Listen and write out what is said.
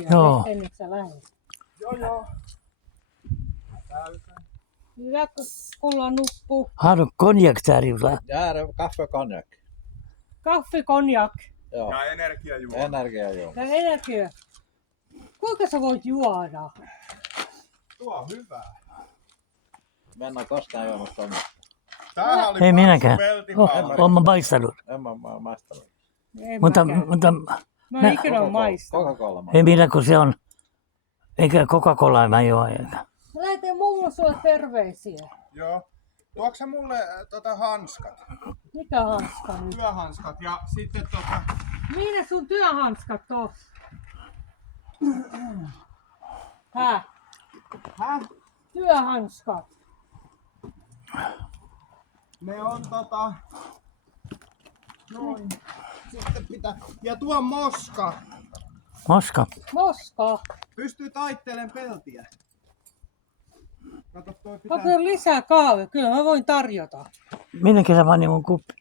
Joo. Ennen kuin sä lähdet. Joo. Hyvä, kun kulla nuppuu. Har du konjak tarjolla? Ja kaffe konjak. Kaffi, konjak Joo. Ja energiajuoma. Energiajuoma. ja energia. Kuinka sä voit juoda? Tuo on hyvää. Mä en oo koskaan juonut konjak. Tämähän oli Ei minäkään. peltipallo. Oon mä maistanut. En mä maistanut. En Mutta mäkään. Mä en ikinä ole maistanut. Coca-Cola. ei minä kun se on. Eikä Coca-Colaa mä juo. Mä lähetän mummo sulle terveisiä. Joo. Tuokse sä mulle hanskat? Mikä hanska nyt? Työhanskat ja sitten Mihin sun työhanskat tossa? Häh? Työhanskat. ne on noin. Sitten pitää. Ja tuo moska. Moska. Moska. Pystyy taittelemaan peltiä. Kato, toi pitää. Onko lisää kahvia? Kyllä mä voin tarjota. Minne kesä pani mun kuppi?